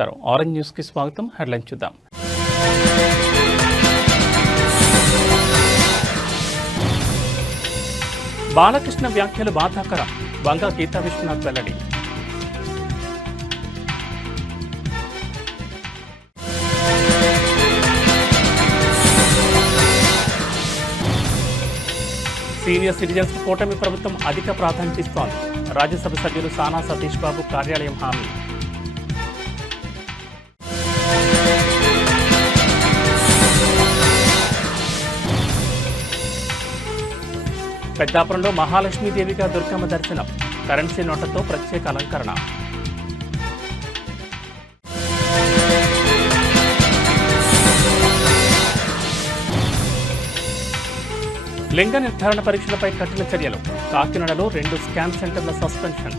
నమస్కారం. ఆరెంజ్ న్యూస్కి స్వాగతం. హెడ్లైన్ చూద్దాం. బాలకృష్ణ వ్యాఖ్యలు బాధాకరం. వంగ గీతా విశ్వనాథ్ వెల్లడి. సీనియర్ సిటిజన్స్ కూటమి ప్రభుత్వం అధిక ప్రాధాన్యత ఇస్తోంది. రాజ్యసభ సభ్యులు సానా సతీష్ బాబు కార్యాలయం హామీ. పెద్దాపురంలో మహాలక్ష్మీదేవిగా దుర్గమ్మ దర్శనం. కరెన్సీ నోట్లతో ప్రత్యేక అలంకరణ. లింగ నిర్ధారణ పరీక్షలపై కఠిన చర్యలు. కాకినాడలో 2 స్కాన్ సెంటర్ల సస్పెన్షన్.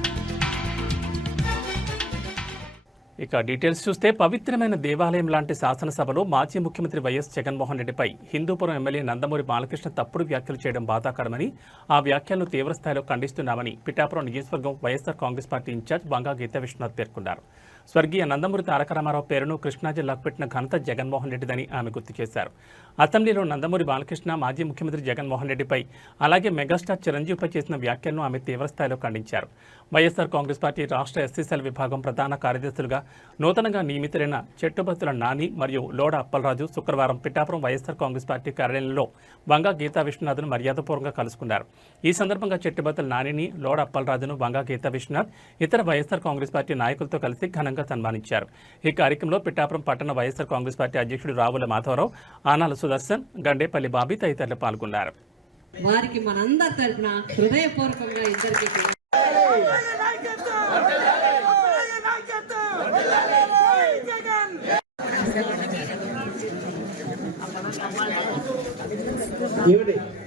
ఇక డీటెయిల్స్ చూస్తే, పవిత్రమైన దేవాలయం లాంటి శాసనసభలో మాజీ ముఖ్యమంత్రి వైఎస్ జగన్మోహన్ రెడ్డిపై హిందూపురం ఎమ్మెల్యే నందమూరి బాలకృష్ణ తప్పుడు వ్యాఖ్యలు చేయడం బాధాకరమని, ఆ వ్యాఖ్యలను తీవ్రస్థాయిలో ఖండిస్తున్నామని పిఠాపురం నియోజకవర్గం వైఎస్ఆర్ కాంగ్రెస్ పార్టీ ఇన్ఛార్జ్ వంగ గీతా విశ్వనాథ్ పేర్కొన్నారు. స్వర్గీయ నందమూరి తారక రామారావు పేరును కృష్ణా జిల్లాకు పెట్టిన ఘనత జగన్మోహన్ రెడ్డిదని ఆమె గుర్తు చేశారు. అసెంబ్లీలో నందమూరి బాలకృష్ణ మాజీ ముఖ్యమంత్రి జగన్మోహన్ రెడ్డిపై, అలాగే మెగాస్టార్ చిరంజీవిపై చేసిన వ్యాఖ్యలను ఆమె తీవ్రస్థాయిలో ఖండించారు. వైఎస్ఆర్ కాంగ్రెస్ పార్టీ రాష్ట్ర ఎస్సీసీల విభాగం ప్రధాన కార్యదర్శులుగా నూతనంగా నియమితులైన చెట్టుబత్తుల నాని మరియు లోడ అప్పలరాజు శుక్రవారం పిఠాపురం వైఎస్ఆర్ కాంగ్రెస్ పార్టీ కార్యాలయంలో వంగ గీతా విశ్వనాథ్ను మర్యాదపూర్వకంగా కలుసుకున్నారు. ఈ సందర్భంగా చెట్టుబత్తుల నానిని, లోడ అప్పలరాజును వంగ గీతా విశ్వనాథ్ ఇతర వైఎస్ఆర్ కాంగ్రెస్ పార్టీ నాయకులతో కలిసి ఘనంగా సన్మానించారు. ఈ కార్యక్రమంలో పిఠాపురం పట్టణ వైఎస్ఆర్ కాంగ్రెస్ పార్టీ అధ్యక్షుడు రావుల మాధవరావు, ఆనాల సుదర్శన్, గండేపల్లి బాబీ తదితరులు పాల్గొన్నారు. వారికి మనందరి తరపున హృదయపూర్వకంగా ఇద్దరికి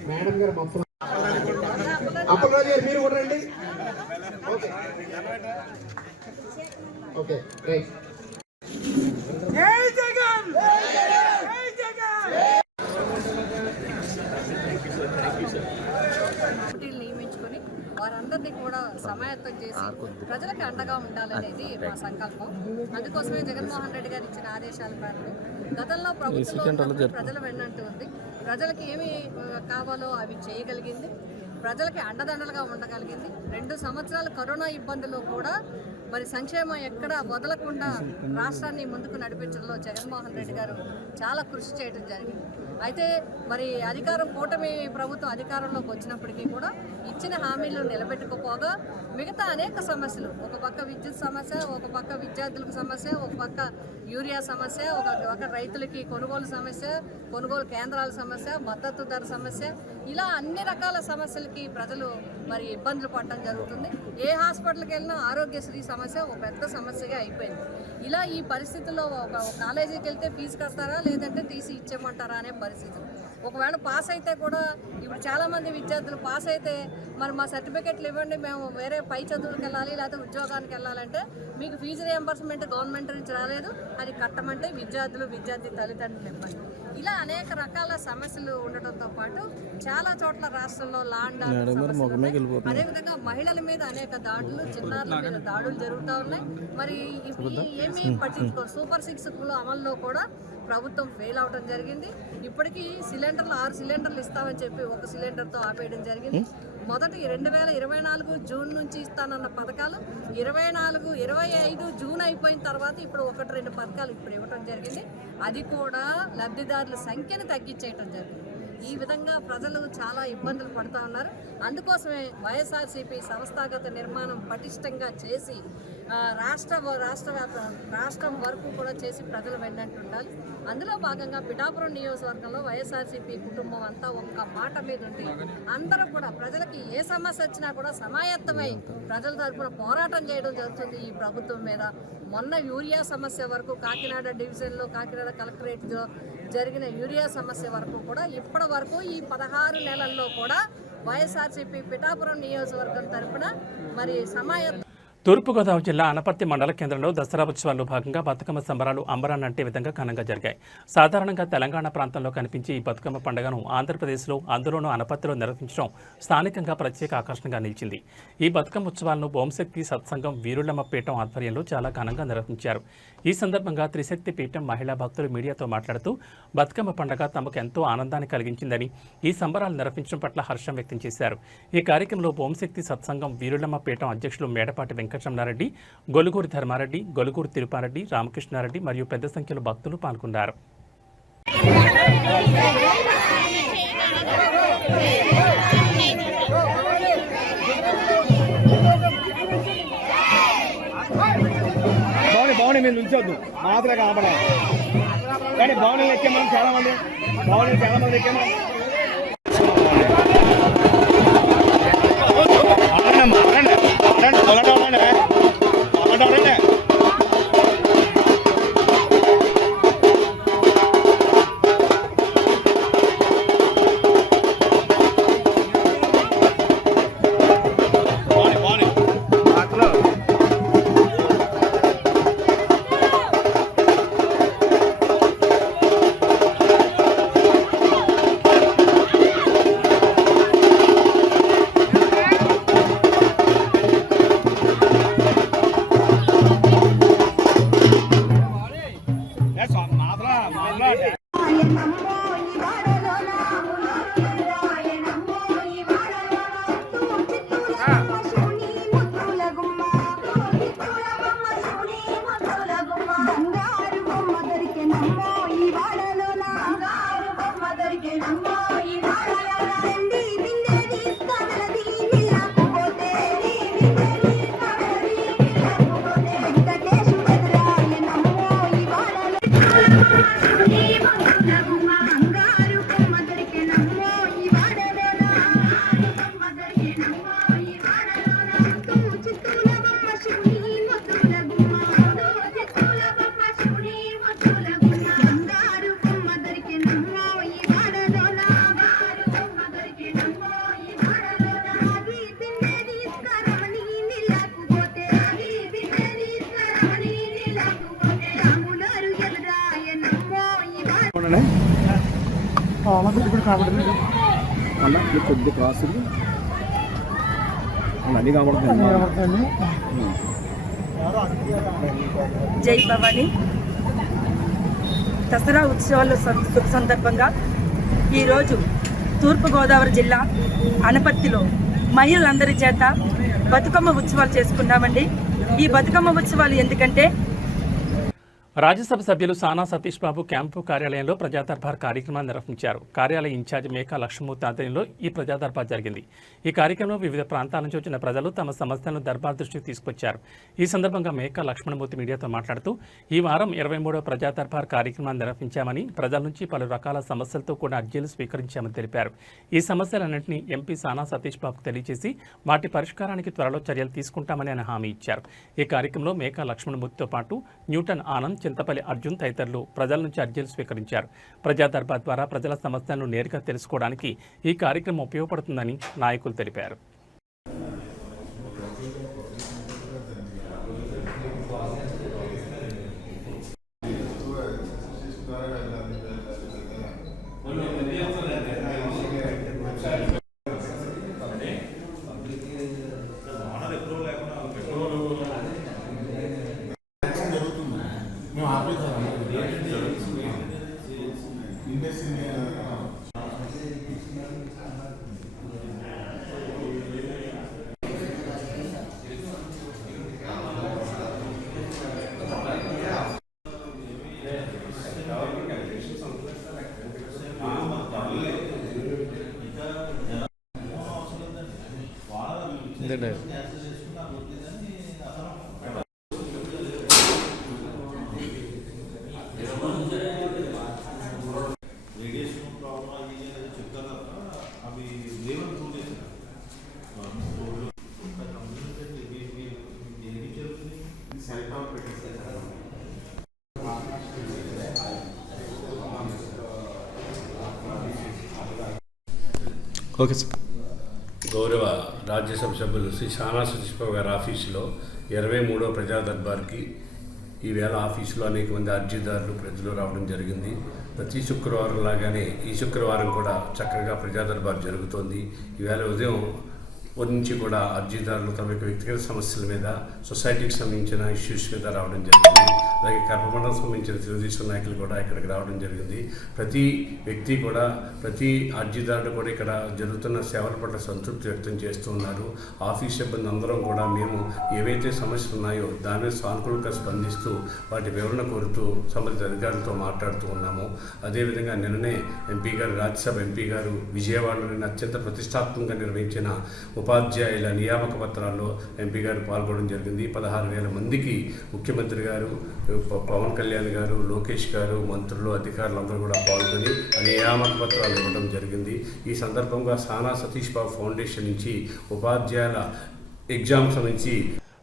మేడం గారు అప్పలరాజు గారు మీరు కూడా రండి. Okay right. నియమించుకొని వారందరినీ కూడా సమాయత్తం చేసి ప్రజలకు అండగా ఉండాలనేది మా సంకల్పం. అందుకోసమే జగన్మోహన్ రెడ్డి గారు ఇచ్చిన ఆదేశాల మేరకు గతంలో ప్రభుత్వంలో ప్రజల వెన్నంటూ ఉంది. ప్రజలకు ఏమి కావాలో అవి చేయగలిగింది, ప్రజలకి అండదండలుగా ఉండగలిగింది. 2 సంవత్సరాల కరోనా ఇబ్బందులు కూడా మరి సంక్షేమం ఎక్కడ వదలకుండా రాష్ట్రాన్ని ముందుకు నడిపించడంలో జగన్మోహన్ రెడ్డి గారు చాలా కృషి చేయడం జరిగింది. అయితే మరి కూటమి ప్రభుత్వం అధికారంలోకి వచ్చినప్పటికీ కూడా ఇచ్చిన హామీలను నిలబెట్టుకోపోగా మిగతా అనేక సమస్యలు, ఒక పక్క విద్యుత్ సమస్య, ఒక పక్క విద్యార్థులకు సమస్య, ఒక పక్క యూరియా సమస్య, ఒక రైతులకి కొనుగోలు సమస్య, కొనుగోలు కేంద్రాల సమస్య, మద్దతు ధర సమస్య, ఇలా అన్ని రకాల సమస్యలకి ప్రజలు మరి ఇబ్బందులు పడటం జరుగుతుంది. ఏ హాస్పిటల్కి వెళ్ళినా ఆరోగ్యశ్రీ సమస్య ఒక పెద్ద సమస్యగా అయిపోయింది. ఇలా ఈ పరిస్థితుల్లో ఒక కాలేజీకి వెళ్తే ఫీజు కడతారా లేదంటే టీసీ ఇచ్చేయమంటారా అనే పరిస్థితి. ఒకవేళ పాస్ అయితే కూడా ఇప్పుడు చాలామంది విద్యార్థులు పాస్ అయితే మరి మా సర్టిఫికెట్లు ఇవ్వండి, మేము వేరే పై చదువులకు వెళ్ళాలి లేకపోతే ఉద్యోగానికి వెళ్ళాలంటే మీకు ఫీజు రియంబర్స్మెంట్ గవర్నమెంట్ నుంచి రాలేదు, అది కట్టమంటే విద్యార్థి తల్లిదండ్రులు ఇవ్వండి. ఇలా అనేక రకాల సమస్యలు ఉండటంతో పాటు చాలా చోట్ల రాష్ట్రంలో అదేవిధంగా మహిళల మీద అనేక దాడులు, చిన్నారుల మీద దాడులు జరుగుతూ ఉన్నాయి. మరి ఏమీ పట్టించుకోరు. సూపర్ 6 అమల్లో కూడా ప్రభుత్వం ఫెయిల్ అవడం జరిగింది. ఇప్పటికీ 6 సిలిండర్లు ఇస్తామని చెప్పి 1 సిలిండర్తో ఆపేయడం జరిగింది. మొదటి 2024 జూన్ నుంచి ఇస్తానన్న పథకాలు 25 జూన్ అయిపోయిన తర్వాత ఇప్పుడు 1-2 పథకాలు ఇప్పుడు ఇవ్వడం జరిగింది. అది కూడా లబ్ధిదారుల సంఖ్యను తగ్గించేయటం జరిగింది. ఈ విధంగా ప్రజలు చాలా ఇబ్బందులు పడుతూ ఉన్నారు. అందుకోసమే వైఎస్ఆర్సీపీ సంస్థాగత నిర్మాణం పటిష్టంగా చేసి రాష్ట్రం వరకు కూడా చేసి ప్రజలు వెన్నంటుండాలి. అందులో భాగంగా పిఠాపురం నియోజకవర్గంలో వైఎస్ఆర్సీపీ కుటుంబం అంతా ఒక్క మాట మీద ఉండి అందరూ కూడా ప్రజలకి ఏ సమస్య వచ్చినా కూడా సమాయత్తమై ప్రజల తరఫున పోరాటం చేయడం జరుగుతుంది ఈ ప్రభుత్వం మీద. మొన్న యూరియా సమస్య వరకు కాకినాడ డివిజన్లో, కాకినాడ కలెక్టరేట్లో జరిగిన యూరియా సమస్య వరకు కూడా ఇప్పటి వరకు ఈ 16 నెలల్లో కూడా వైఎస్ఆర్సీపీ పిఠాపురం నియోజకవర్గం తరఫున మరి తూర్పుగోదావరి జిల్లా అనపర్తి మండల కేంద్రంలో దసరా ఉత్సవాల్లో భాగంగా బతుకమ్మ సంబరాలు అంబరాన్నంటే విధంగా ఘనంగా జరిగాయి. సాధారణంగా తెలంగాణ ప్రాంతంలో కనిపించే ఈ బతుకమ్మ పండుగను ఆంధ్రప్రదేశ్లో, అందులోనూ అనపర్తిలో నిర్వహించడం స్థానికంగా ప్రత్యేక ఆకర్షణగా నిలిచింది. ఈ బతుకమ్మ ఉత్సవాలను ఓంశక్తి సత్సంగం వీరులమ్మ పీఠం ఆధ్వర్యంలో చాలా ఘనంగా నిర్వహించారు. ఈ సందర్భంగా త్రిశక్తి పీఠం మహిళా భక్తులు మీడియాతో మాట్లాడుతూ బతుకమ్మ పండుగ తమకు ఎంతో ఆనందాన్ని కలిగించిందని, ఈ సంబరాలు నిర్వహించడం పట్ల హర్షం వ్యక్తం చేశారు. ఈ కార్యక్రమంలో ఓంశక్తి సత్సంగం వీరులమ్మ పీఠం అధ్యక్షులు మేడపాటి వెంకటరమణారెడ్డి, గొలుగూరి ధర్మారెడ్డి, గొలుగూరి తిరుపారెడ్డి, రామకృష్ణారెడ్డి మరియు పెద్ద సంఖ్యలో భక్తులు పాల్గొన్నారు. భవని మీరు నుంచొద్దు, మాత్రమే కనపడాలి. కానీ భవనం ఎక్కేమని చాలా మంది ఎక్కేమని కొద్ది క్రాసులు అన్నీ కనబడుతుంది. జై భవాని. దసరా ఉత్సవాల సందర్భంగా ఈరోజు తూర్పుగోదావరి జిల్లా అనపర్తిలో మహిళలందరి చేత బతుకమ్మ ఉత్సవాలు చేసుకున్నామండి. ఈ బతుకమ్మ ఉత్సవాలు ఎందుకంటే రాజ్యసభ సభ్యులు సానా సతీష్ బాబు క్యాంపు కార్యాలయంలో ప్రజా దర్బార్ కార్యక్రమాన్ని నిర్వహించారు. కార్యాలయ ఇన్ఛార్జ్ మేకా లక్ష్మూర్తి ఆధ్వర్యంలో ఈ ప్రజా దర్బార్ జరిగింది. ఈ కార్యక్రమంలో వివిధ ప్రాంతాల నుంచి వచ్చిన ప్రజలు తమ సమస్యలను దర్బార్ దృష్టికి తీసుకొచ్చారు. ఈ సందర్భంగా మేకా లక్ష్మణమూర్తి మీడియాతో మాట్లాడుతూ ఈ వారం 23వ ప్రజా దర్బార్ కార్యక్రమాన్ని నిర్వహించామని, ప్రజల నుంచి పలు రకాల సమస్యలతో కూడా అర్జీలు స్వీకరించామని తెలిపారు. ఈ సమస్యలన్నింటినీ ఎంపీ సానా సతీష్ బాబుకు తెలియజేసి వాటి పరిష్కారానికి త్వరలో చర్యలు తీసుకుంటామని ఆయన హామీ ఇచ్చారు. ఈ కార్యక్రమంలో మేకా లక్ష్మణమూర్తితో పాటు న్యూటన్ ఆనంద్, చింతపల్లి అర్జున్ తదితరులు ప్రజల నుంచి అర్జీలు స్వీకరించారు. ప్రజా దర్బార్ ద్వారా ప్రజల సమస్యలను నేరుగా తెలుసుకోవడానికి ఈ కార్యక్రమం ఉపయోగపడుతుందని నాయకులు తెలిపారు. Okay sir. గౌరవ రాజ్యసభ సభ్యులు శ్రీ షానా సతీష్ బాబు గారి ఆఫీసులో 23వ ప్రజా దర్బార్కి ఈవేళ ఆఫీసులో అనేక మంది అర్జీదారులు ప్రజలు రావడం జరిగింది. ప్రతి శుక్రవారం లాగానే ఈ శుక్రవారం కూడా చక్కగా ప్రజా దర్బార్ జరుగుతోంది. ఈవేళ ఉదయం నుంచి కూడా అర్జీదారులు తమ యొక్క వ్యక్తిగత సమస్యల మీద, సొసైటీకి సంబంధించిన ఇష్యూస్ మీద రావడం జరిగింది. అలాగే కర్మమండలం సంబంధించిన తెలుగుదేశం నాయకులు కూడా ఇక్కడికి రావడం జరిగింది. ప్రతి వ్యక్తి కూడా, ప్రతి అర్జీదారుడు కూడా ఇక్కడ జరుగుతున్న సేవల పట్ల సంతృప్తి వ్యక్తం చేస్తూ ఉన్నారు. ఆఫీస్ సిబ్బంది అందరం కూడా మేము ఏవైతే సమస్యలు ఉన్నాయో దాని మీద సానుకూలంగా స్పందిస్తూ వాటి వివరణ కోరుతూ సంబంధిత అధికారులతో మాట్లాడుతూ ఉన్నాము. అదేవిధంగా నిన్ననే ఎంపీ గారు, రాజ్యసభ ఎంపీ గారు విజయవాడలోని అత్యంత ప్రతిష్టాత్మకంగా నిర్వహించిన ఉపాధ్యాయుల నియామక పత్రాల్లో ఎంపీ గారు పాల్గొనడం జరిగింది. 16,000 మందికి ముఖ్యమంత్రి గారు, పవన్ కళ్యాణ్ గారు, లోకేష్ గారు, మంత్రులు, అధికారులు అందరూ కూడా పాల్గొని నియామక పత్రాలు ఇవ్వడం జరిగింది. ఈ సందర్భంగా షానా సతీష్ బాబు ఫౌండేషన్ నుంచి ఉపాధ్యాయుల ఎగ్జామ్స్ నుంచి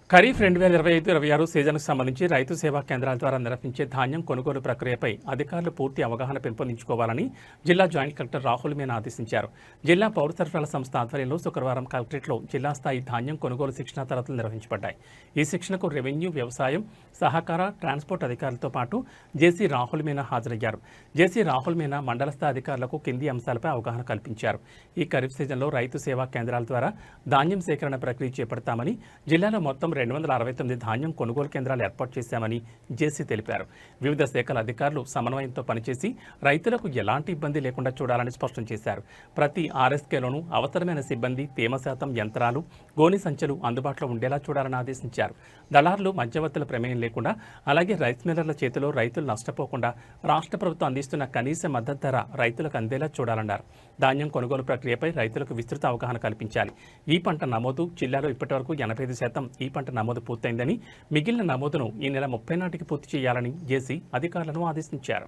ఖరీఫ్ 2025-26 సీజన్కు సంబంధించి రైతు సేవా కేంద్రాల ద్వారా నిర్వహించే ధాన్యం కొనుగోలు ప్రక్రియపై అధికారులు పూర్తి అవగాహన పెంపొందించుకోవాలని జిల్లా జాయింట్ కలెక్టర్ రాహుల్ మీనా ఆదేశించారు. జిల్లా పౌర సరఫరాల సంస్థ ఆధ్వర్యంలో శుక్రవారం కలెక్టరేట్లో జిల్లా స్థాయి ధాన్యం కొనుగోలు శిక్షణా తరగతులు నిర్వహించబడ్డాయి. ఈ శిక్షణకు రెవెన్యూ, వ్యవసాయం, సహకార, ట్రాన్స్పోర్ట్ అధికారులతో పాటు జేసీ రాహుల్ మీనా హాజరయ్యారు. జేసీ రాహుల్ మీనా మండల స్థాయి అధికారులకు కింది అంశాలపై అవగాహన కల్పించారు. ఈ ఖరీఫ్ సీజన్లో రైతు సేవా కేంద్రాల ద్వారా ధాన్యం సేకరణ ప్రక్రియ చేపడతామని, జిల్లాలో మొత్తం 269 ధాన్యం కొనుగోలు కేంద్రాలు ఏర్పాటు చేశామని జేసీ తెలిపారు. వివిధ శాఖల అధికారులు సమన్వయంతో పనిచేసి రైతులకు ఎలాంటి ఇబ్బంది లేకుండా చూడాలని స్పష్టం చేశారు. ప్రతి ఆర్ఎస్కేలోనూ అవసరమైన సిబ్బంది, తేమ శాతం, యంత్రాలు, గోని సంచులు అందుబాటులో ఉండేలా చూడాలని ఆదేశించారు. దళారులు, మధ్యవర్తుల ప్రమేయం లేకుండా, అలాగే రైస్ మిల్లర్ల చేతిలో రైతులు నష్టపోకుండా రాష్ట్ర ప్రభుత్వం అందిస్తున్న కనీస మద్దతు ధర రైతులకు అందేలా చూడాలన్నారు. ధాన్యం కొనుగోలు ప్రక్రియపై రైతులకు విస్తృత అవగాహన కల్పించాలి. ఈ పంట నమోదు జిల్లాలో ఇప్పటివరకు 85% ఈ పంట నమోదు పూర్తయిందని, మిగిలిన నమోదును ఈ నెల 30 నాటికి పూర్తి చేయాలని జేసీ అధికారులను ఆదేశించారు.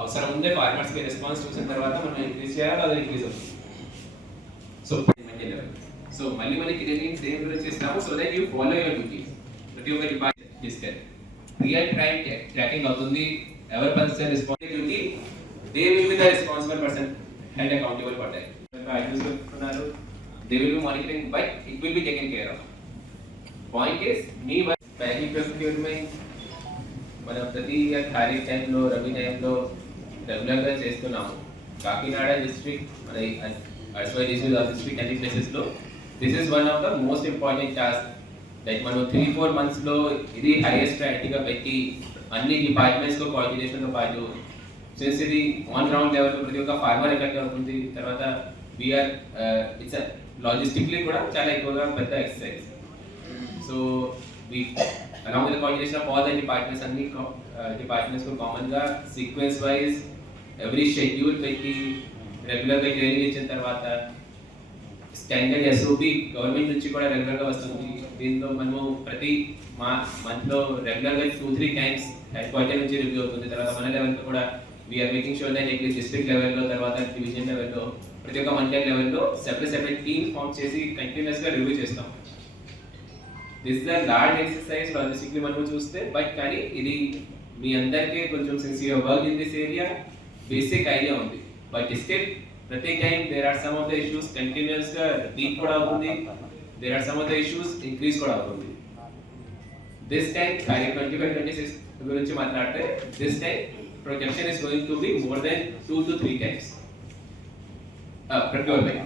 అవసరం ఉండే ఫార్మర్స్ కి రెస్పాన్స్ చూసిన తర్వాత మనం ఇంక్రీజ్ చేయాలి, అది ఇంక్రీజ్ అవుతుంది. సో మళ్ళీ క్లియరింగ్ సేమ్ రోజు చేస్తాము. So that you follow your duties. ప్రతి ఒక్క డిపార్ట్మెంట్ తీసుకెళ్ళి రియల్ టైం ట్రాకింగ్ అవుతుంది. ఎవరి person response duty, they will be the responsible person and accountable for that. They will be monitoring, but it will be taken care of. Point is me banking procedure మనం ప్రతి ఖరీఫ్ టైంలో, రబీ టైంలో రెగ్యులర్గా చేస్తున్నాము. Kakinada district, మన district అన్ని ప్లేసెస్లో this is one of the most important task. Like మనం 3-4 మంత్స్లో ఇది హైయెస్ట్ ప్రయారిటీగా పెట్టి అన్ని డిపార్ట్మెంట్స్లో కోఆర్డినేషన్తో పాటు, సిన్స్ ఇది ఆన్ గ్రౌండ్ లెవెల్లో ప్రతి ఒక్క ఫార్మర్ ఎఫెక్ట్ అవుతుంది. తర్వాత వీఆర్ ఇట్స్ లాజిస్టిక్లీ కూడా చాలా ఎక్కువగా పెద్ద exercise. So we along with the coordination of all the departments, అన్ని డిపార్ట్మెంట్స్ కామన్ గా సీక్వెన్స్ వైజ్ ఎవ్రీ షెడ్యూల్ పెట్టి రెగ్యులర్ గా ట్రైనింగ్ ఇచ్చిన తర్వాత స్టాండర్డ్ ఎస్ఓపి గవర్నమెంట్ నుంచి కూడా రెగ్యులర్ గా వస్తుంది. దీంతో మనము ప్రతి మంత్ లో రెగ్యులర్ గా 2-3 టైమ్స్ హెడ్ క్వార్టర్ నుంచి రివ్యూ అవుతుంది. తర్వాత మన లెవెల్ కూడా we're making sure that at least district లెవెల్లో, తర్వాత డివిజన్ లెవెల్లో, ప్రతి ఒక్క మండల్ లెవెల్లో సెపరేట్ టీమ్స్ ఫామ్ చేసి కంటిన్యూస్ గా రివ్యూ చేస్తాం. This is a large exercise logistically మనం చూస్తే, బట్ కానీ ఇది మీ అందరికీ కొంచెం sincere work in this area, basic idea ఉంది. బట్ స్టిల్ ప్రతి time there are some of the issues continuous గా రీడ్ కూడా అవుతుంది, there are some of the issues increase కూడా అవుతుంది. దిస్ టైం 25-26 గురించి మాట్లాడితే, this time projection is going to be more than 2 to 3 times procurement.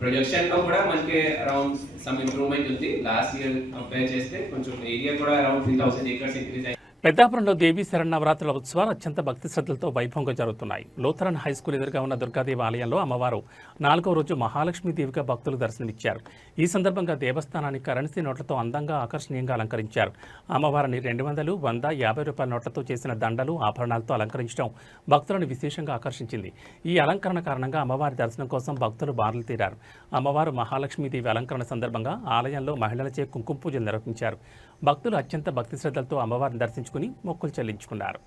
Projection లో కూడా మనకి అరౌండ్ సమ్ ఇంప్రూవ్మెంట్ ఉంది. లాస్ట్ ఇయర్ కంపేర్ చేస్తే కొంచెం ఏరియా కూడా అరౌండ్ 3,000 acres ఇంక్రీజ్ అయింది. పెద్దాపురంలో దేవీ శరన్నవరాత్రుల ఉత్సవాలు అత్యంత భక్తి శ్రద్ధలతో వైభవంగా జరుగుతున్నాయి. లూథరన్ హై స్కూల్ ఎదురుగా ఉన్న దుర్గాదేవి ఆలయంలో అమ్మవారు 4వ రోజు మహాలక్ష్మీదేవిగా భక్తులు దర్శనమిచ్చారు. ఈ సందర్భంగా దేవస్థానాన్ని కరెన్సీ నోట్లతో అందంగా, ఆకర్షణీయంగా అలంకరించారు. అమ్మవారిని 200, 100, 50 రూపాయల నోట్లతో చేసిన దండలు, ఆభరణాలతో అలంకరించడం భక్తులను విశేషంగా ఆకర్షించింది. ఈ అలంకరణ కారణంగా అమ్మవారి దర్శనం కోసం భక్తులు బారులు తీరారు. అమ్మవారు మహాలక్ష్మీదేవి అలంకరణ సందర్భంగా ఆలయంలో మహిళలచే కుంకుమ పూజలు నిర్వహించారు. భక్తులు అత్యంత భక్తి శ్రద్ధలతో అమ్మవారిని దర్శించుకుని మొక్కులు చెల్లించుకున్నారు.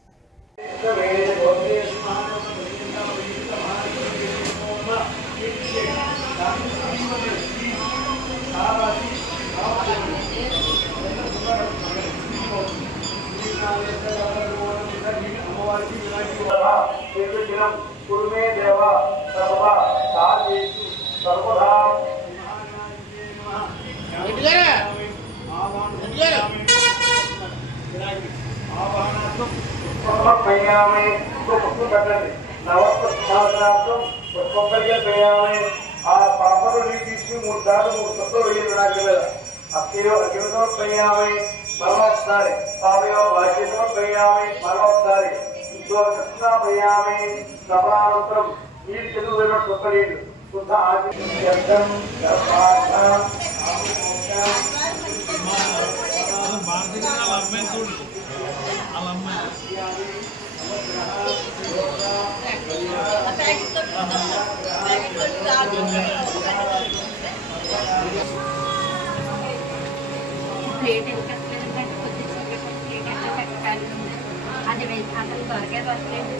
కురుమే దేవ సర్వ సాధేషు సర్వదా సమర్పయామి పుష్పం పెట్టండి నవస్త్రార్థం పుష్పం పరిగెత్తయామి ఆ పాపలు తీసుకుని 3 సార్లు 3 చుక్కలు వేయండి నాకు మీద అక్షయో అగ్ని సమర్పయామి మరొకసారి పాపయో భాగ్య సమర్పయామి మరొకసారి ఇంకో కృష్ణాపయామి సభానంతరం ఈ తెలుగు వేరే చుక్కలేదు శుద్ధ ఆదిత్యం గర్భార్థం అది అసలు దొరికే దొరకలేదు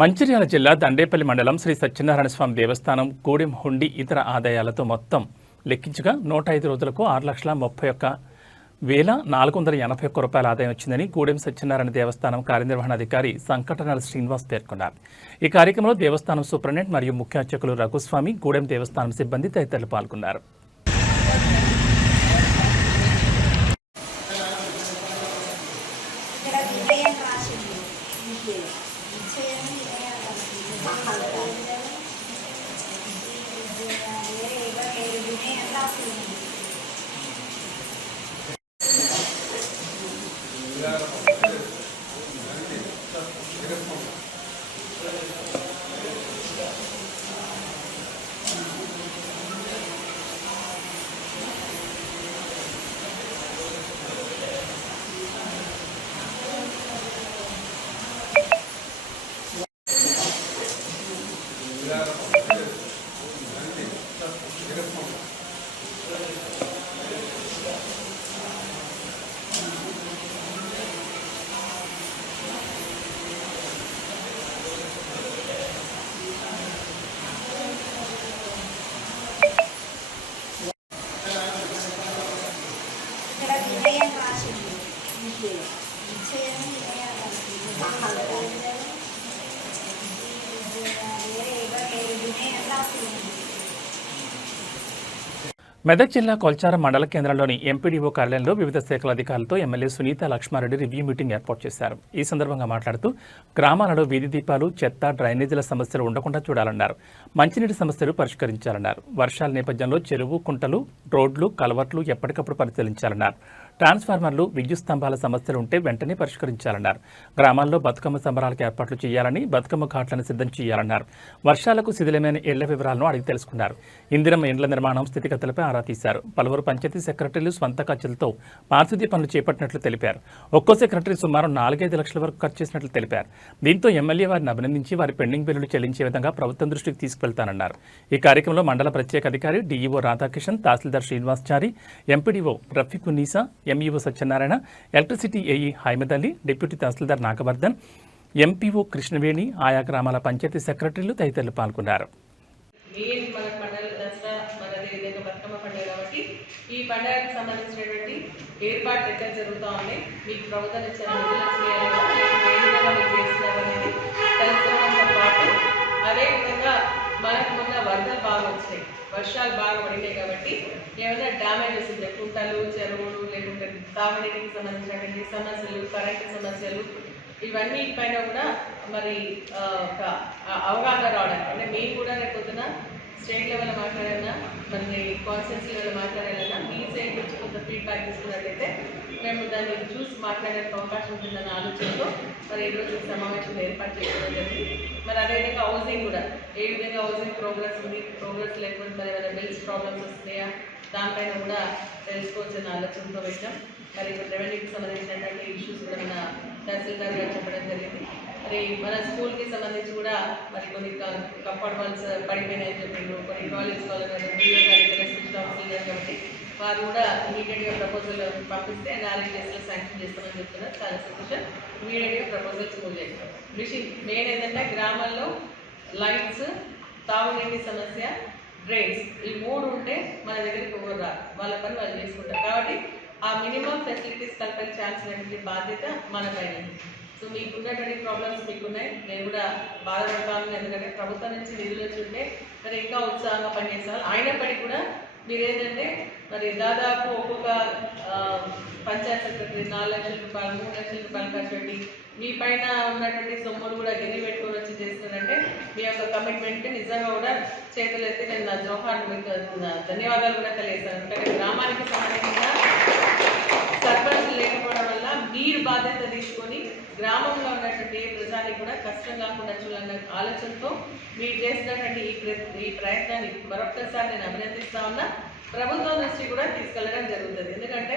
మంచిర్యాల జిల్లా దండేపల్లి మండలం శ్రీ సత్యనారాయణ స్వామి దేవస్థానం గూడెం హుండీ ఇతర ఆదాయాలతో మొత్తం లెక్కించగా 105 రోజులకు 6,31,481 రూపాయల ఆదాయం వచ్చిందని గూడెం సత్యనారాయణ దేవస్థానం కార్యనిర్వహణాధికారి సంకటనాల శ్రీనివాస్ పేర్కొన్నారు. ఈ కార్యక్రమంలో దేవస్థానం సూపరింటెండెంట్ మరియు ముఖ్య అర్చకులు రఘుస్వామి, గూడెం దేవస్థానం సిబ్బంది తదితరులు పాల్గొన్నారు. మెదక్ జిల్లా కొల్చారం మండల కేంద్రంలోని ఎంపీడీఓ కార్యాలయంలో వివిధ శాఖల అధికారులతో MLA Sunitha Laxma Reddy review meeting ఏర్పాటు చేశారు. ఈ సందర్భంగా మాట్లాడుతూ గ్రామాలలో వీధి దీపాలు, చెత్త, డ్రైనేజీల సమస్యలు ఉండకుండా చూడాలన్నారు. మంచినీటి సమస్యలు పరిష్కరించాలన్నారు. వర్షాల నేపథ్యంలో చెరువు, కుంటలు, రోడ్లు, కలవట్లు ఎప్పటికప్పుడు పరిశీలించాలన్నారు. ట్రాన్స్ఫార్మర్లు, విద్యుత్ స్తంభాల సమస్యలు ఉంటే వెంటనే పరిష్కరించాలన్నారు. గ్రామాల్లో బతుకమ్మ సంబరాలకు ఏర్పాట్లు చేయాలని, బతుకమ్మ ఘాట్లను సిద్ధం చేయాలన్నారు. వర్షాలకు శిథిలమైన ఇళ్ల వివరాలను అడిగి తెలుసుకున్నారు. ఇందిరమ్మ ఇండ్ల నిర్మాణం స్థితిగతులపై ఆరా తీశారు. పలువురు పంచాయతీ సెక్రటరీలు స్వంత ఖర్చులతో పారిశుద్ధ్య పనులు చేపట్టినట్లు తెలిపారు. ఒక్కో సెక్రటరీ సుమారు 4-5 లక్షల వరకు ఖర్చు చేసినట్లు తెలిపారు. దీంతో ఎమ్మెల్యే వారిని అభినందించి వారి పెండింగ్ బిల్లులు చెల్లించే విధంగా ప్రభుత్వం దృష్టికి తీసుకువెళ్తానన్నారు. ఈ కార్యక్రమంలో మండల ప్రత్యేక అధికారి DEO Radhakishan, tahsildar Srinivaschari, MPDO Rafiqunnisa, MEO Satyanarayana, electricity AE Haimad Ali, deputy tahsildar Nagavardhan, MPO Krishnaveni, ఆయా గ్రామాల పంచాయతీ సెక్రటరీలు తదితరులు పాల్గొన్నారు. ఈ పండుగకు సంబంధించినటువంటి ఏర్పాట్లు ఎక్కడ జరుగుతూ ఉన్నాయి, మీకు ప్రభుత్వం ఇచ్చిన అనేది తెలుసుకోవడంతో పాటు అదేవిధంగా మనకు మొన్న వరదలు బాగా వచ్చినాయి, వర్షాలు బాగా పడినాయి కాబట్టి ఏమైనా డ్యామేజెస్ ఉంటాయి, కుంటలు, చెరువులు, లేకుంటే తాగునీటికి సంబంధించినటువంటి సమస్యలు, కరెంటు సమస్యలు, ఇవన్నీ పైన కూడా మరి ఒక అవగాహన రావడానికి, అంటే మేము కూడా రేపొద్దున స్టేట్ లెవెల్ మాట్లాడాలన్నా, మరి కాన్స్టిట్యూన్సీ లెవెల్ మాట్లాడాలన్నా మీ సైడ్ నుంచి కొంత ఫీడ్బ్యాక్ తీసుకున్నట్లయితే మేము దాన్ని చూసి మాట్లాడడానికి అవకాశం ఉంటుందన్న ఆలోచనతో మరి ఈరోజు సమావేశం ఏర్పాటు చేసుకోవడం జరిగింది. మరి అదేవిధంగా హౌసింగ్ కూడా ఏ విధంగా హౌసింగ్ ప్రోగ్రెస్ ఉంది, ప్రోగ్రెస్ లేకపోతే మరి ఏమైనా బిల్స్ ప్రాబ్లమ్స్ వస్తున్నాయా, దానిపైన కూడా తెలుసుకోవచ్చన్న ఆలోచనతో పెట్టాం. మరి రెవెన్యూకి సంబంధించినటువంటి ఇష్యూస్ కూడా మన తహసీల్దార్ గారు చెప్పడం జరిగింది. మరి మన స్కూల్కి సంబంధించి కూడా మరి కొన్ని కంపౌండ్ వాల్స్ పడిపోయినాయని చెప్పిండ్రు, కొన్ని కాలేజ్ కాబట్టి వారు కూడా ఇమీడియట్గా ప్రపోజల్ పంపిస్తే NRHS శాంక్షన్ చేస్తామని చెప్తున్నారు. చాలా సంతోషం. ఇమీడియట్గా ప్రపోజల్స్ మూవ్ చేస్తాం. మెయిన్ ఏంటంటే గ్రామాల్లో లైట్స్, తాగునీటి సమస్య, డ్రైన్స్ ఈ 3 ఉంటే మన దగ్గరికి ఎవరు రారు, వాళ్ళ పని వాళ్ళు చేసుకుంటారు. కాబట్టి ఆ మినిమం ఫెసిలిటీస్ కల్పించాల్సినటువంటి బాధ్యత మన పైన. సో మీకు ఉన్నటువంటి ప్రాబ్లమ్స్ మీకున్నాయి, నేను కూడా బాధపడతాను. ఎందుకంటే ప్రభుత్వం నుంచి నిధులు వచ్చి ఉంటే మరి ఇంకా ఉత్సాహంగా పనిచేస్తారు. అయినప్పటికీ కూడా మీరు ఏంటంటే మరి దాదాపు ఒక్కొక్క పంచాయత్ సెక్రటరీ 4 లక్షల రూపాయలు 3 లక్షల రూపాయలు ఖర్చు పెట్టి మీ పైన ఉన్నటువంటి సొమ్ములు కూడా గిరి పెట్టుకొని వచ్చి చేస్తున్నారంటే మీ యొక్క కమిట్మెంట్ నిజంగా కూడా చేతులు ఎత్తి నేను నా జోహార్ మీకు ధన్యవాదాలు కూడా తెలియజేస్తాను. ఎందుకంటే గ్రామానికి సంబంధించిన సర్పంచ్ లేకపోవడం వల్ల మీరు బాధ్యత తీసుకొని గ్రామంలో ఉన్నటువంటి ప్రజానికి కూడా కష్టం కాకుండా చూడాలన్న ఆలోచనతో మీరు చేసినటువంటి ఈ ప్రయత్నాన్ని మరొకసారి నేను అభినందిస్తా ఉన్నా. ప్రభుత్వం దృష్టి కూడా తీసుకెళ్ళడం జరుగుతుంది. ఎందుకంటే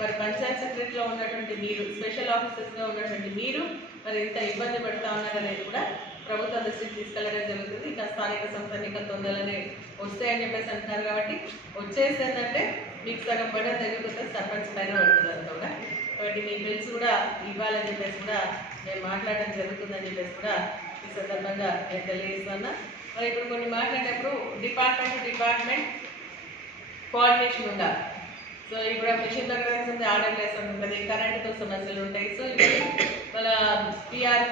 మరి పంచాయత్ సెక్రటరీలో ఉన్నటువంటి మీరు, స్పెషల్ ఆఫీసర్స్గా ఉన్నటువంటి మీరు మరి ఇంత ఇబ్బంది పడుతూ ఉన్నారనేది కూడా ప్రభుత్వం దృష్టికి తీసుకెళ్ళడం జరుగుతుంది. ఇంకా స్థానిక సంస్థ ఎన్నికలు తొందరనే వస్తాయని చెప్పేసి అంటున్నారు. కాబట్టి వచ్చేసేందంటే మీకు సగం పడ తగ్గిపోతే సర్పంచ్ పైన పడుతుంది అంతా కూడా. కాబట్టి మీ బిల్స్ కూడా ఇవ్వాలని చెప్పేసి కూడా మేము మాట్లాడడం జరుగుతుందని చెప్పేసి కూడా ఈ సందర్భంగా నేను తెలియజేస్తున్నా. మరి ఇప్పుడు కొన్ని మాట్లాడినప్పుడు డిపార్ట్మెంట్ కోఆర్డినేషన్ ఉండాలి. సో ఇప్పుడు మిషన్ దగ్గర ఆర్డర్ లేసం ఉంటుంది, కరెంటుతో సమస్యలు ఉంటాయి. సో ఇప్పుడు మన PR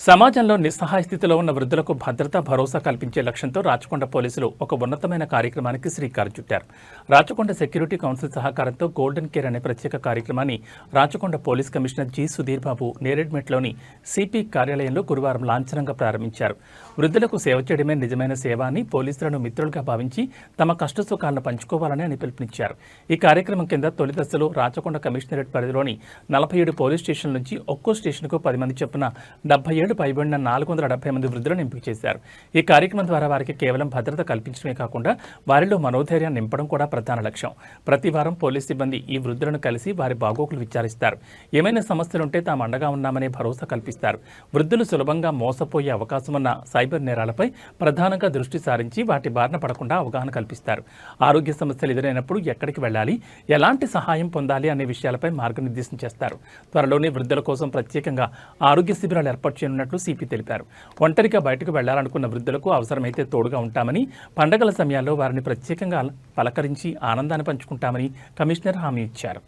సమాజంలో నిస్సహాయ స్థితిలో ఉన్న వృద్ధులకు భద్రత, భరోసా కల్పించే లక్ష్యంతో రాచకొండ పోలీసులు ఒక ఉన్నతమైన కార్యక్రమానికి శ్రీకారం చుట్టారు. రాచకొండ సెక్యూరిటీ కౌన్సిల్ సహకారంతో గోల్డెన్ కేర్ అనే ప్రత్యేక కార్యక్రమాన్ని Rachakonda police commissioner G. Sudheer Babu నేరేడ్మెట్లోని సిపి కార్యాలయంలో గురువారం లాంఛనంగా ప్రారంభించారు. వృద్ధులకు సేవ చేయడమే నిజమైన సేవ అని, పోలీసులను మిత్రులుగా భావించి తమ కష్టసుఖాలను పంచుకోవాలని అని పిలుపునిచ్చారు. ఈ కార్యక్రమం కింద తొలి దశలో రాచకొండ కమిషనరేట్ పరిధిలోని 47 పోలీస్ స్టేషన్ల నుంచి ఒక్కో స్టేషన్కు 10 మంది చొప్పున 77 పైబడిన 470 మంది వృద్ధులను ఎంపిక చేశారు. ఈ కార్యక్రమం ద్వారా వారికి కేవలం భద్రత కల్పించడమే కాకుండా వారిలో మనోధైర్యాన్ని నింపడం కూడా ప్రధాన లక్ష్యం. ప్రతి వారం పోలీస్ సిబ్బంది ఈ వృద్ధులను కలిసి వారి బాగోగులు విచారిస్తారు. ఏమైనా సమస్యలుంటే తాము అండగా ఉన్నామనే భరోసా కల్పిస్తారు. వృద్ధులు సులభంగా మోసపోయే అవకాశం ఉన్న సైబర్ నేరాలపై ప్రధానంగా దృష్టి సారించి వాటి బారిన పడకుండా అవగాహన కల్పిస్తారు. ఆరోగ్య సమస్యలు ఎదురైనప్పుడు ఎక్కడికి వెళ్ళాలి, ఎలాంటి సహాయం పొందాలి అనే విషయాలపై మార్గనిర్దేశం చేస్తారు. త్వరలోనే వృద్ధుల కోసం ప్రత్యేకంగా ఆరోగ్య శిబిరాలు ఏర్పాటు చేయనున్నట్లు సిపి తెలిపారు. ఒంటరిగా బయటకు వెళ్లాలనుకున్న వృద్ధులకు అవసరమైతే తోడుగా ఉంటామని, పండగల సమయాల్లో వారిని ప్రత్యేకంగా పలకరించి ఆనందాన్ని పంచుకుంటామని కమిషనర్ హామీ ఇచ్చారు.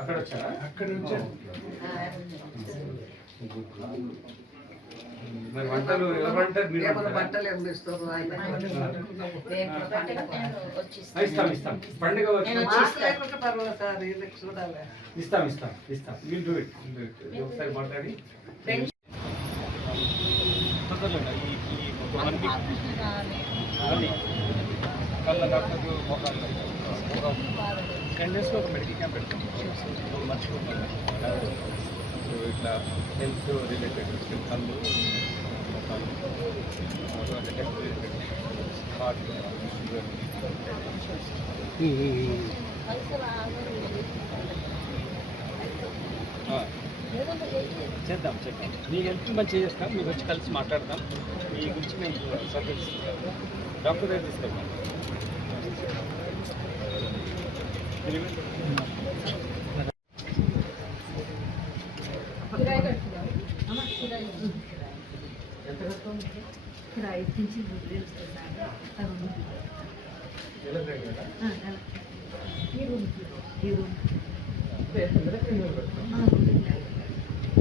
అక్కడ వచ్చారా? అక్కడ నుంచి మరి వంటలు ఎలా వంటారు మీరు? ఇస్తాం పండుగ ఇస్తాం విల్ డూ ఇట్. ఒకసారి మాట్లాడి డేస్లో ఒక మెడికల్ క్యాంప్ పెడతాం. మర్చిపోతాను ఇట్లా హెల్త్ రిలేటెడ్ కళ్ళు, హెల్త్ రిలేటెడ్, హార్ట్, షుగర్. చేద్దాం మీ హెల్త్ మంచిగా చేస్తాం. మీకు వచ్చి కలిసి మాట్లాడతాం. మీ గురించి మేము సర్వీస్ ఇస్తాం. డాక్టర్ దగ్గర తీసుకెళ్తాం.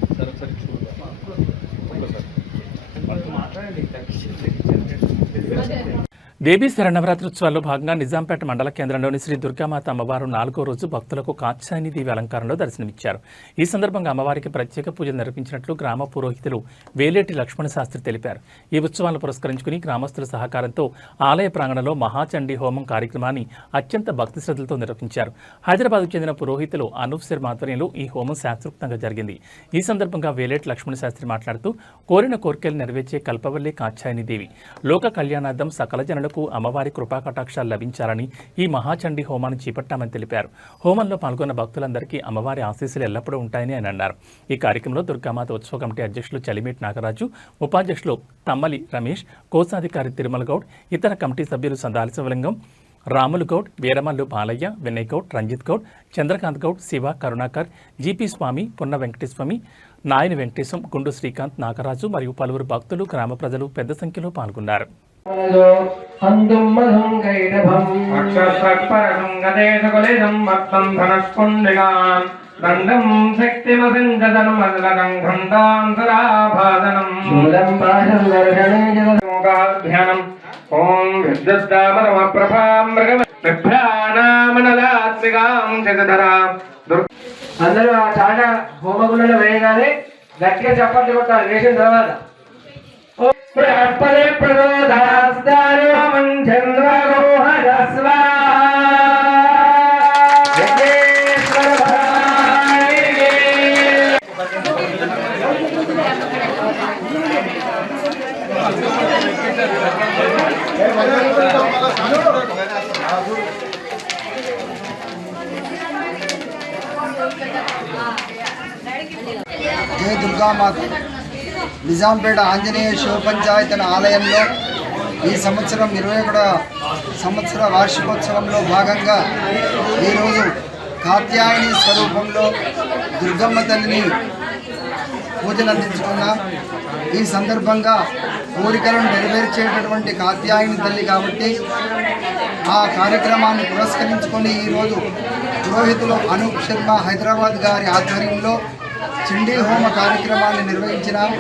సరే ఒకసారి చూడండి, మాట్లాడండి. దేవీ శరన్నవరాత్రోత్సవాల్లో భాగంగా నిజాంపేట మండల కేంద్రంలోని శ్రీ దుర్గామాత అమ్మవారు 4వ రోజు భక్తులకు కాత్యాయని దేవి అలంకారంలో దర్శనమిచ్చారు. ఈ సందర్భంగా అమ్మవారికి ప్రత్యేక పూజలు నిర్వహించినట్లు గ్రామ పురోహితులు వేలేటి లక్ష్మణ శాస్త్రి తెలిపారు. ఈ ఉత్సవాలను పురస్కరించుకుని గ్రామస్తుల సహకారంతో ఆలయ ప్రాంగణంలో మహాచండీ హోమం కార్యక్రమాన్ని అత్యంత భక్తి శ్రద్ధలతో నిర్వహించారు. హైదరాబాద్కు చెందిన పురోహితులు అనూప్ శర్మ ఆధ్వర్యంలో ఈ హోమం శాస్త్రోక్తంగా జరిగింది. ఈ సందర్భంగా వేలేటి లక్ష్మణ శాస్త్రి మాట్లాడుతూ కోరిన కోరికలు నెరవేర్చే కల్పవల్లి కాత్యాయని దేవి లోక కళ్యాణార్థం సకల జనులకు అమ్మవారి కృపా కటాక్షాలు లభించాలని ఈ మహాచండీ హోమాన్ని చేపట్టామని తెలిపారు. హోమంలో పాల్గొన్న భక్తులందరికీ అమ్మవారి ఆశీస్సులు ఎల్లప్పుడూ ఉంటాయని ఆయన అన్నారు. ఈ కార్యక్రమంలో దుర్గామాత ఉత్సవ కమిటీ అధ్యక్షులు చలిమేటి నాగరాజు, ఉపాధ్యక్షులు తమ్మలి రమేష్, కోశాధికారి తిరుమల గౌడ్, ఇతర కమిటీ సభ్యులు సందాలి శివలింగం, రాములు గౌడ్, వీరమల్లు బాలయ్య, వినయ్ గౌడ్, రంజిత్ గౌడ్, చంద్రకాంత్ గౌడ్, శివ, కరుణాకర్, జీపీ స్వామి, పున్న వెంకటేశ్వమి, నాయని వెంకటేశం, గుండు శ్రీకాంత్, నాగరాజు మరియు పలువురు భక్తులు, గ్రామ ప్రజలు పెద్ద సంఖ్యలో పాల్గొన్నారు. దండం శక్తిమసింజదనం మదలకం ఘంటాంతరాభాదనం శూలం పాశం దర్శనం ఓం విద్యుద్దామరమ ప్రభాం మృగభ్రాణామనలాత్మికాం జగధరాం. అందరూ ఆ చాట హోమగుండంలో వేయగానే గట్టిగా చప్పట్లు కొట్టాలి. వేసిన తర్వాత జయ దుర్గామాత నిజాంపేట ఆంజనేయ శివ పంచాయతన ఆలయంలో ఈ సంవత్సరం 21వ సంవత్సర వార్షికోత్సవంలో భాగంగా ఈరోజు కాత్యాయని స్వరూపంలో దుర్గమ్మ తల్లిని పూజలు అందించుకున్నాం. ఈ సందర్భంగా కోరికలను నెరవేర్చేటటువంటి కాత్యాయని తల్లి కాబట్టి ఆ కార్యక్రమాన్ని పురస్కరించుకొని ఈరోజు పురోహితులు అనూప్ శర్మ హైదరాబాద్ గారి ఆధ్వర్యంలో చండీ హోమ కార్యక్రమాన్ని నిర్వహించినాం.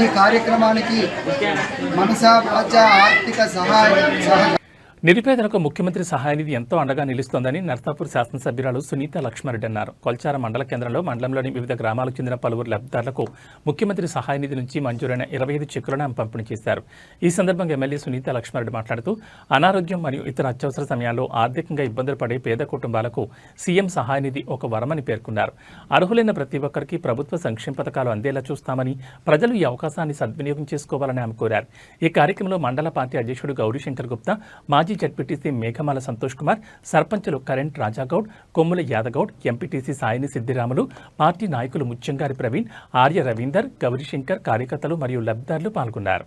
ఈ కార్యక్రమానికి మనసా వాచ ఆర్థిక సహాయం నిరుపేదలకు ముఖ్యమంత్రి సహాయనిధి ఎంతో అండగా నిలుస్తోందని నర్సాపూర్ శాసనసభ్యురాలు సునీత లక్ష్మారెడ్డి అన్నారు. కొల్చార మండల కేంద్రంలో మండలంలోని వివిధ గ్రామాలకు చెందిన పలువురు లబ్ధిదారులకు ముఖ్యమంత్రి సహాయనిధి నుంచి మంజూరైన 25 చెక్కులను ఆమె పంపిణీ చేశారు. ఈ సందర్భంగా ఎమ్మెల్యే సునీత లక్ష్మారెడ్డి మాట్లాడుతూ అనారోగ్యం మరియు ఇతర అత్యవసర సమయాల్లో ఆర్థికంగా ఇబ్బందులు పడే పేద కుటుంబాలకు సీఎం సహాయనిధి ఒక వరమని పేర్కొన్నారు. అర్హులైన ప్రతి ఒక్కరికి ప్రభుత్వ సంక్షేమ పథకాలు అందేలా చూస్తామని, ప్రజలు ఈ అవకాశాన్ని సద్వినియోగం చేసుకోవాలని ఆమె కోరారు. ఈ కార్యక్రమంలో మండల పార్టీ అధ్యక్షుడు గౌరీశంకర్ గుప్తా, మాజీ జడ్పీటీసీ మేఘమాల సంతోష్ కుమార్, సర్పంచులు కరెంట్ రాజాగౌడ్, కొమ్ముల యాదగౌడ్, ఎంపీటీసీ సాయిని సిద్దిరాములు, పార్టీ నాయకులు ముత్యంగారి ప్రవీణ్, ఆర్య రవీందర్, గౌరీశంకర్, కార్యకర్తలు మరియు లబ్ధిదారులు పాల్గొన్నారు.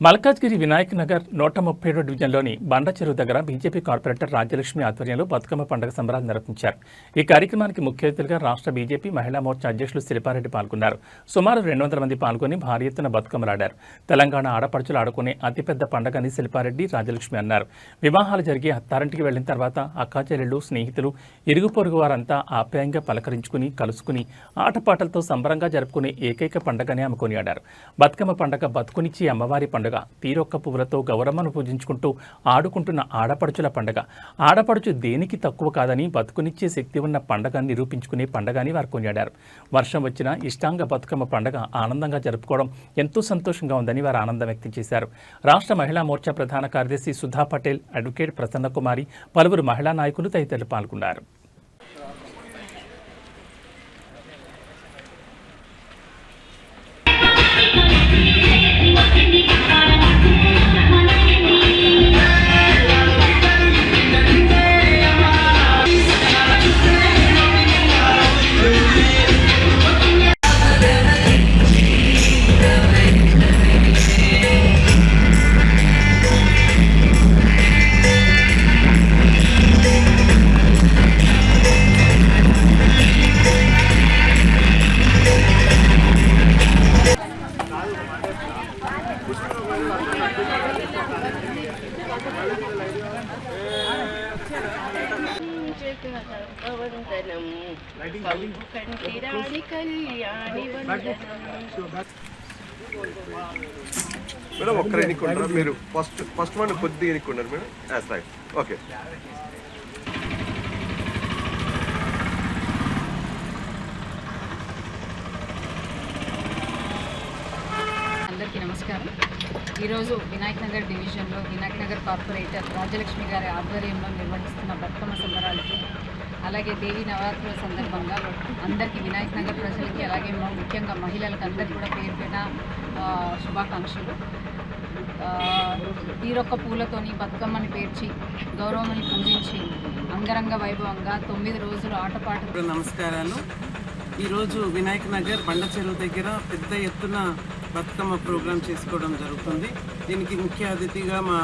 మల్కాజ్గిరి వినాయక్ నగర్ 137 డివిజన్లోని బండ చెరువు దగ్గర బీజేపీ కార్పొరేటర్ రాజ్యలక్ష్మి ఆధ్వర్యంలో బతుకమ్మ పండుగ సంబరాలు నిర్వహించారు. ఈ కార్యక్రమానికి ముఖ్య అతిథులుగా రాష్ట్ర బీజేపీ మహిళా మోర్చా అధ్యక్షులు శిల్పారెడ్డి పాల్గొన్నారు. సుమారు 200 మంది పాల్గొని భారీ ఎత్తున బతుకమ్మలాడారు. తెలంగాణ ఆడపడుచులు ఆడుకునే అతిపెద్ద పండుగని శిల్పారెడ్డి, రాజ్యలక్ష్మి అన్నారు. వివాహాలు జరిగి అత్తారింటికి వెళ్లిన తర్వాత అక్కాచెల్లెళ్లు, స్నేహితులు, ఇరుగు పొరుగు వారంతా ఆప్యాయంగా పలకరించుకుని, కలుసుకుని ఆటపాటలతో సంబరంగా జరుపుకునే ఏకైక పండుగని ఆమె కొనియాడారు. బతుకమ్మ పండుగ బతుకునిచ్చి అమ్మవారి పండుగ, తీరొక్క పువ్వులతో గౌరమ్మను పూజించుకుంటూ ఆడుకుంటున్న ఆడపడుచుల పండుగ. ఆడపడుచు దేనికి తక్కువ కాదని, బతుకునిచ్చే శక్తి ఉన్న పండుగని నిరూపించుకునే పండుగని వారు కొనియాడారు. వర్షం వచ్చినా ఇష్టాంగ బతుకమ్మ పండుగ ఆనందంగా జరుపుకోవడం ఎంతో సంతోషంగా ఉందని వారు ఆనందం వ్యక్తం చేశారు. రాష్ట్ర మహిళా మోర్చా ప్రధాన కార్యదర్శి సుధా పటేల్, అడ్వకేట్ ప్రసన్న కుమారి, పలువురు మహిళా నాయకులు తదితరులు పాల్గొన్నారు. వందనం పంపు కంటి రాణి కళ్యాణి వందనం. మేడం ఒక్కరు ఎన్నుకుంటారా మీరు? ఫస్ట్ వన్ కొద్దిగా ఎన్నుకున్నారు మేడం. Right, okay. అందరికీ నమస్కారం. ఈరోజు వినాయక్ నగర్ డివిజన్లో వినాయక్ నగర్ కార్పొరేటర్ రాజలక్ష్మి గారి ఆధ్వర్యంలో నిర్వహిస్తున్న బతుకమ్మ సంబరాలకి, అలాగే దేవీ నవరాత్రుల సందర్భంగా అందరికీ వినాయక్ నగర్ ప్రజలకి, అలాగే ముఖ్యంగా మహిళలకు అందరికీ కూడా పేరు పేరున శుభాకాంక్షలు. తీరొక్క పూలతోని బతుకమ్మని పేర్చి గౌరవమని పూజించి అంగరంగ వైభవంగా 9 రోజులు ఆటపాటలు. నమస్కారాలు. ఈరోజు వినాయక్ నగర్ బండ చెరువు దగ్గర పెద్ద ఎత్తున బతుకమ్మ ప్రోగ్రాం చేసుకోవడం జరుగుతుంది. దీనికి ముఖ్య అతిథిగా మా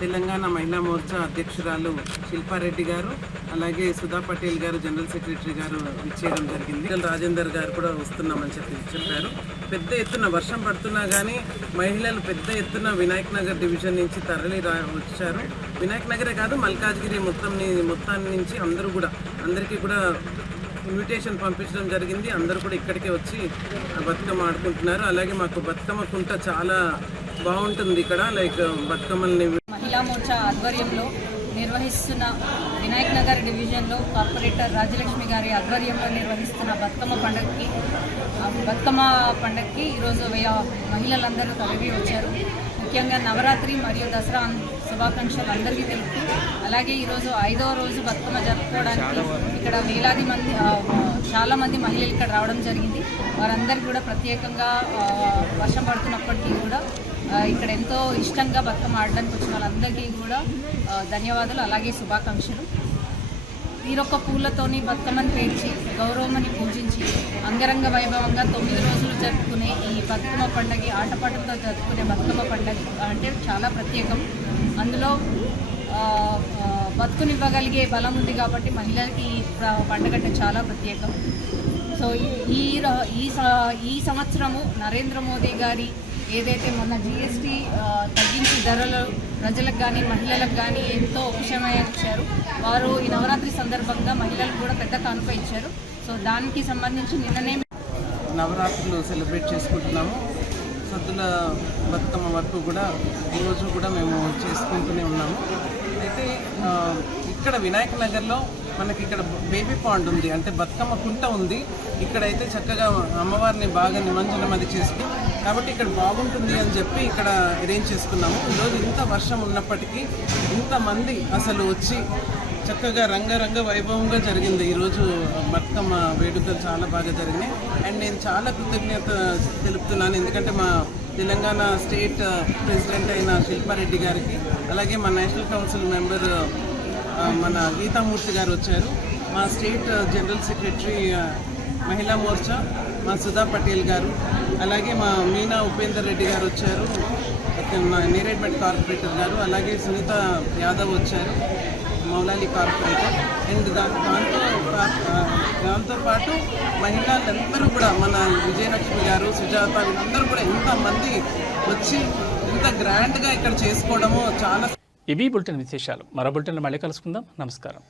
తెలంగాణ మహిళా మోర్చా అధ్యక్షురాలు శిల్పారెడ్డి గారు, అలాగే సుధా పటేల్ గారు జనరల్ సెక్రటరీ గారు ఇచ్చేయడం జరిగింది. రాజేందర్ గారు కూడా వస్తున్నామని చెప్పారు. పెద్ద ఎత్తున వర్షం పడుతున్నా కానీ మహిళలు పెద్ద ఎత్తున వినాయక్ నగర్ డివిజన్ నుంచి తరలి వచ్చారు. వినాయక్ నగరే కాదు, మల్కాజ్గిరి మొత్తాన్ని నుంచి అందరికీ కూడా ఇన్విటేషన్ పంపించడం జరిగింది. అందరూ కూడా ఇక్కడికే వచ్చి బతుకమ్మ ఆడుకుంటున్నారు. అలాగే మాకు బతుకమ్మ కుంట చాలా బాగుంటుంది ఇక్కడ. లైక్ బతుకమ్మల్ని మహిళా మోర్చా ఆధ్వర్యంలో నిర్వహిస్తున్న వినాయక్ నగర్ డివిజన్లో కార్పొరేటర్ రాజలక్ష్మి గారి ఆధ్వర్యంలో నిర్వహిస్తున్న బతుకమ్మ పండగకి ఈరోజు మహిళలందరూ తరలి వచ్చారు. ముఖ్యంగా నవరాత్రి మరియు దసరా శుభాకాంక్షలు అందరికీ తెలుపుతూ, అలాగే ఈరోజు 5వ రోజు బతుకమ్మ జరుపుకోవడానికి ఇక్కడ వేలాది మంది చాలామంది మహిళలు ఇక్కడ రావడం జరిగింది. వారందరికీ కూడా ప్రత్యేకంగా వర్షం పడుతున్నప్పటికీ కూడా ఇక్కడ ఎంతో ఇష్టంగా బతుకమ్మ ఆడడానికి వచ్చిన వాళ్ళందరికీ కూడా ధన్యవాదాలు, అలాగే శుభాకాంక్షలు. తీరొక్క పూలతోని బతుకమ్మని పేర్చి గౌరవమని పూజించి అంగరంగ వైభవంగా 9 రోజులు జరుపుకునే ఈ బతుకమ్మ పండుగ, ఆటపాటలతో జరుపుకునే బతుకమ్మ పండుగ అంటే చాలా ప్రత్యేకం. అందులో బతుకునివ్వగలిగే బలం ఉంది కాబట్టి మహిళలకి ఈ పండుగ అంటే చాలా ప్రత్యేకం. సో ఈ సంవత్సరము నరేంద్ర మోదీ గారి ఏదైతే మొన్న GST తగ్గించి ధరలు ప్రజలకు కానీ మహిళలకు కానీ ఎంతో ఉపశమనం ఇచ్చారు. వారు ఈ నవరాత్రి సందర్భంగా మహిళలకు కూడా పెద్ద కానుక ఇచ్చారు. సో దానికి సంబంధించి నిన్ననే నవరాత్రులు సెలబ్రేట్ చేసుకుంటున్నాము. సద్దుల బతుకమ్మ వరకు కూడా ఈరోజు కూడా మేము చేసుకుంటూనే ఉన్నాము. అయితే ఇక్కడ వినాయక నగర్లో మనకి ఇక్కడ బేబీ పాండ్ ఉంది, అంటే బతుకమ్మ కుంట ఉంది. ఇక్కడైతే చక్కగా అమ్మవారిని బాగా నిమజ్జనం అది చేసుకుని కాబట్టి ఇక్కడ బాగుంటుంది అని చెప్పి ఇక్కడ అరేంజ్ చేసుకున్నాము. ఈరోజు ఇంత వర్షం ఉన్నప్పటికీ ఇంతమంది అసలు వచ్చి చక్కగా రంగరంగ వైభవంగా జరిగింది. ఈరోజు బతుకమ్మ వేడుకలు చాలా బాగా జరిగినాయి. అండ్ నేను చాలా కృతజ్ఞత తెలుపుతున్నాను, ఎందుకంటే మా తెలంగాణ స్టేట్ ప్రెసిడెంట్ అయిన శిల్పారెడ్డి గారికి, అలాగే మా నేషనల్ కౌన్సిల్ మెంబర్ మన గీతామూర్తి గారు వచ్చారు, మా స్టేట్ జనరల్ సెక్రటరీ మహిళా మోర్చా మా సుధా పటేల్ గారు, అలాగే మా మీనా ఉపేందర్ రెడ్డి గారు వచ్చారు, మా నేరేడ్మెట్ కార్పొరేటర్ గారు, అలాగే సునీత యాదవ్ వచ్చారు, మౌలాలి కార్పొరేటర్. అండ్ దాంతోపాటు మహిళలందరూ కూడా మన విజయలక్ష్మి గారు, సుజాత, వీళ్ళందరూ కూడా ఎంతమంది వచ్చి ఇంత గ్రాండ్గా ఇక్కడ చేసుకోవడము చాలా. ఇవి బులెటిన్ విశేషాలు. మరో బులెటిన్లో మళ్ళీ కలుసుకుందాం. నమస్కారం.